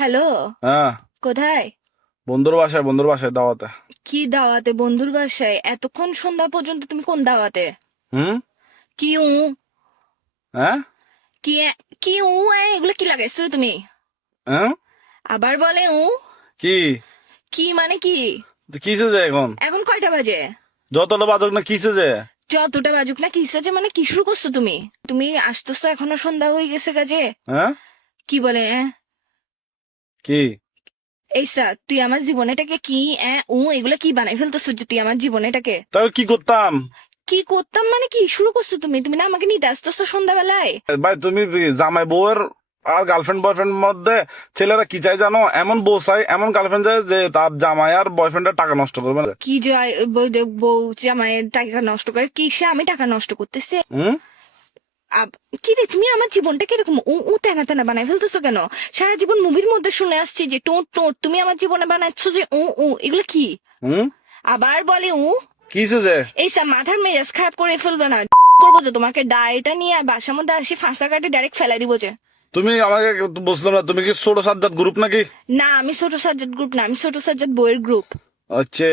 Hello, হ্যাঁ, কোথায়? বন্ধুর বাসায় দাওয়াতে। কি দাওয়াতে? বন্ধুর বাসায়? এতক্ষণ সন্ধ্যা পর্যন্ত তুমি কোন দাওয়াতে? হুম। কি উ হ্যাঁ। কি কি এগুলো কি লাগাইছো তুমি? হ্যাঁ। আবার বলে কি কি মানে কি? কিসে যে এখন এখন কয়টা বাজে? যতটা বাজক না কিসে যে। যতটা বাজুক না কিসে যে মানে কি শুরু করছো তুমি? তুমি আসতেছো এখনো সন্ধ্যা হয়ে গেছে কাজে। হ্যাঁ। কি বলে কি এইসা তুই আমার জীবনেটাকে কি এগুলা কি বানাই ফেলতেছো যে তুই আমার জীবনেটাকে? তাহলে কি করতাম? কি করতাম মানে কি শুরু করছো তুমি? তুমি না আমাকে নিতে আসতেছো সন্ধ্যাবেলায়? ভাই তুমি জামাই বউয়ের আর গার্লফ্রেন্ড বয়ফ্রেন্ড মধ্যে ছেলেরা কি চাই জানো? এমন বউ চাই, এমন গার্লফ্রেন্ড চাই যে তার জামাই আর বয়ফ্রেন্ডের টাকা নষ্ট করবে না। কি যায় বউ জামাইয়ের টাকা নষ্ট করে? কিসে আমি টাকা নষ্ট করতেছি? হুম। কি রে তুমি আমার জীবনটা কিরকম তেনা তেনা বানাই ফেলতেছো কেন? সারা জীবন মুভির মধ্যে শুনে আসছি যে টোট টোট, তুমি আমার জীবনে বানাচ্ছ যে এগুলো কি? হুম। আবার বলে কিসে যে। এইসব মাথার মেজাজ খারাপ করে ফেলবে না। করবো যে তোমাকে ডায়েটা নিয়ে বাসার মধ্যে আসি ফাঁসা কাটে ডাইরেক্ট ফেলাই দিব যে। তুমি আমাকে বুঝলাম না, তুমি কি ছোট সাজ্জাদ গ্রুপ নাকি? না, আমি ছোট সাজ্জাদ গ্রুপ না, আমি ছোট সাজ্জাদ বইয়ের গ্রুপ। আচ্ছা,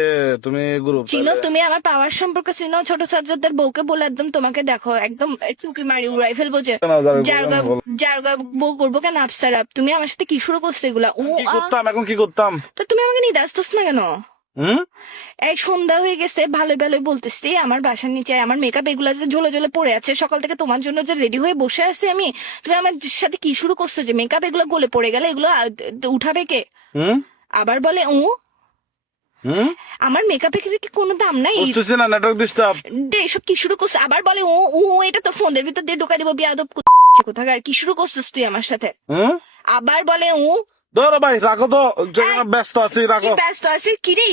তুমি গ্রুপ চিনো? তুমি আমার পাওয়ার সম্পর্কে চিনো? ছোট সাজ্জাদের বউকে বলে একদম তোমাকে দেখো একদম চুকি মারি উড়াই ফেলবো যে। জারগা বউ করবো কেন আপসারাপ? তুমি আমার সাথে কি শুরু করছো এগুলা? কি করতাম এখন, কি করতাম? তো তুমি আমাকে নিতে আসতেছ না কেন? হুম। এই সন্ধ্যা হয়ে গেছে, ভালোই ভালোই বলতেছি আমার বাসার নিচে আমার মেকআপ এগুলা যে ঝোলে ঝোলে পড়ে আছে, সকাল থেকে তোমার জন্য যে রেডি হয়ে বসে আছি আমি। তুমি আমার সাথে কি শুরু করছো যে মেকআপ এগুলো গলে পড়ে গেলে এগুলো উঠাবে কে? হুম। আবার বলে হুম। আমার মেকআপের কি কোনো দাম নাই? বুঝতেছি না, নেটওয়ার্ক ডিস্টার্ব। এসব কি শুরু করছে? আবার বলে এটা তো ফোনের ভিতর দিয়ে ঢোকা দিব বিয়াদব কোথাকার। কি শুরু করছিস তুই আমার সাথে? হুম। আবার বলে ধরো ভাই, রাখো তো, এই, ব্যস্ত আছি, কি রাখো। ব্যস্ত আছিস? কি রে?